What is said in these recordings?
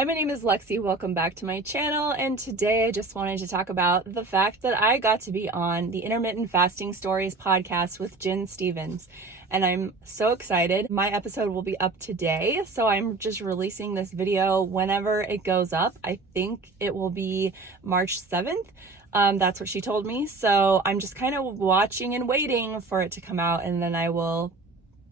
Hi, my name is Lexi. Welcome back to my channel. And today I just wanted to talk about the fact that I got to be on the Intermittent Fasting Stories podcast with Jen Stevens. And I'm so excited. My episode will be up today. So I'm just releasing this video whenever it goes up. I think it will be March 7th. That's what she told me. So I'm just kind of watching and waiting for it to come out, and then I will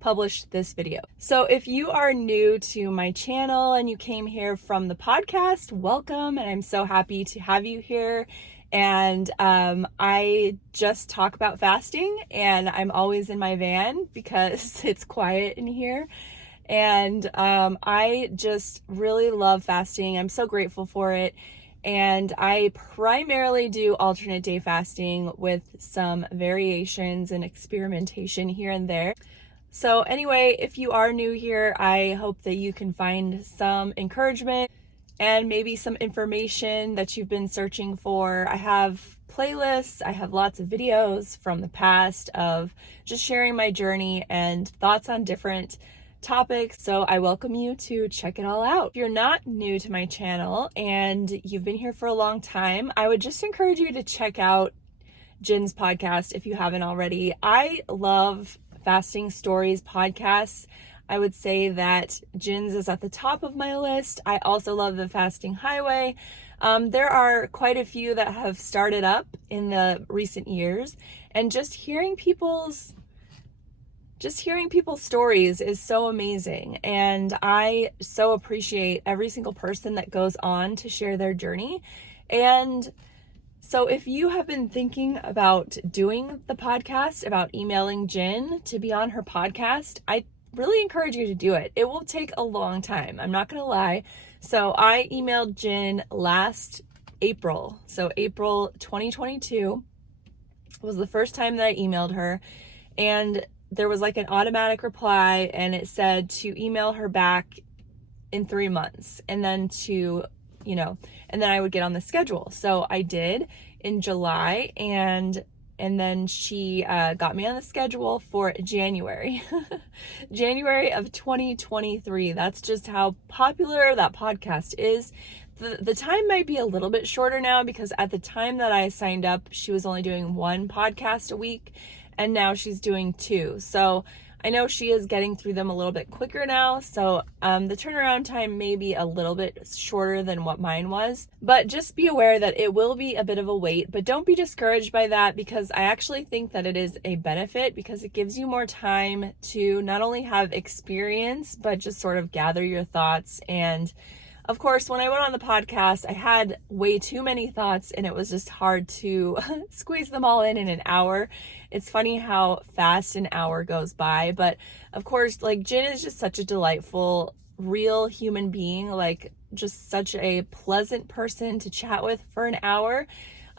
publish this video. So if you are new to my channel and you came here from the podcast, welcome, and I'm so happy to have you here. And I just talk about fasting, and I'm always in my van because it's quiet in here. And I just really love fasting. I'm so grateful for it. And I primarily do alternate day fasting with some variations and experimentation here and there. So anyway, if you are new here, I hope that you can find some encouragement and maybe some information that you've been searching for. I have playlists, I have lots of videos from the past of just sharing my journey and thoughts on different topics. So I welcome you to check it all out. If you're not new to my channel and you've been here for a long time, I would just encourage you to check out Jen's podcast if you haven't already. I love Fasting Stories podcasts. I would say that Jen's is at the top of my list. I also love the Fasting Highway. There are quite a few that have started up in the recent years, and just hearing people's stories is so amazing. And I so appreciate every single person that goes on to share their journey. And so if you have been thinking about doing the podcast, about emailing Jen to be on her podcast, I really encourage you to do it. It will take a long time. I'm not going to lie. So I emailed Jen last April. So April 2022 was the first time that I emailed her. And there was like an automatic reply, and it said to email her back in 3 months, and then and then I would get on the schedule. So I did in July, and then she got me on the schedule for January. January of 2023. That's just how popular that podcast is. The time might be a little bit shorter now, because at the time that I signed up, she was only doing one podcast a week, and now she's doing two. So I know she is getting through them a little bit quicker now, so the turnaround time may be a little bit shorter than what mine was. But just be aware that it will be a bit of a wait, but don't be discouraged by that, because I actually think that it is a benefit, because it gives you more time to not only have experience, but just sort of gather your thoughts. And of course, when I went on the podcast, I had way too many thoughts, and it was just hard to squeeze them all in an hour. It's funny how fast an hour goes by, but of course, like, Jen is just such a delightful, real human being, like just such a pleasant person to chat with for an hour.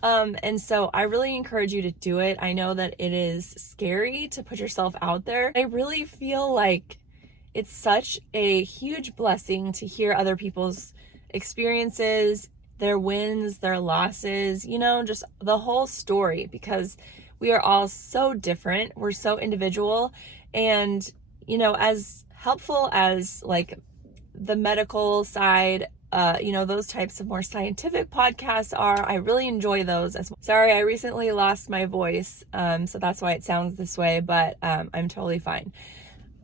And so I really encourage you to do it. I know that it is scary to put yourself out there. I really feel like it's such a huge blessing to hear other people's experiences, their wins, their losses, just the whole story, because we are all so different. We're so individual. And, as helpful as like the medical side, those types of more scientific podcasts are, I really enjoy those as well. Sorry, I recently lost my voice, so that's why it sounds this way, but I'm totally fine.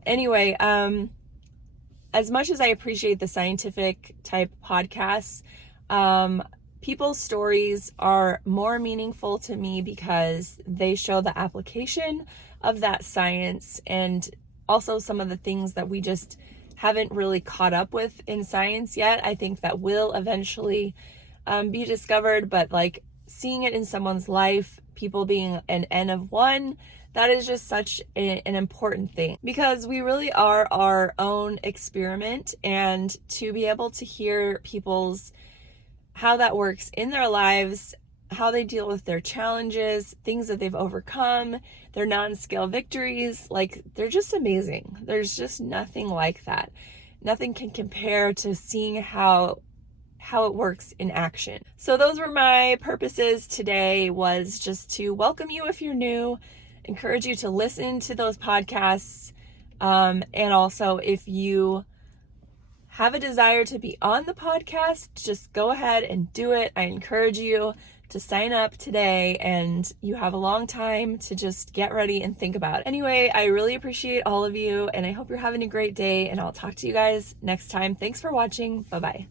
Anyway, as much as I appreciate the scientific type podcasts, people's stories are more meaningful to me because they show the application of that science, and also some of the things that we just haven't really caught up with in science yet. I think that will eventually be discovered, but like seeing it in someone's life, people being an N of one, that is just such an important thing, because we really are our own experiment. And to be able to hear how that works in their lives, how they deal with their challenges, things that they've overcome, their non-scale victories, like, they're just amazing. There's just nothing like that. Nothing can compare to seeing how it works in action. So those were my purposes today, was just to welcome you if you're new, encourage you to listen to those podcasts, and also if you have a desire to be on the podcast, just go ahead and do it. I encourage you to sign up today, and you have a long time to just get ready and think about it. Anyway, I really appreciate all of you, and I hope you're having a great day, and I'll talk to you guys next time. Thanks for watching. Bye-bye.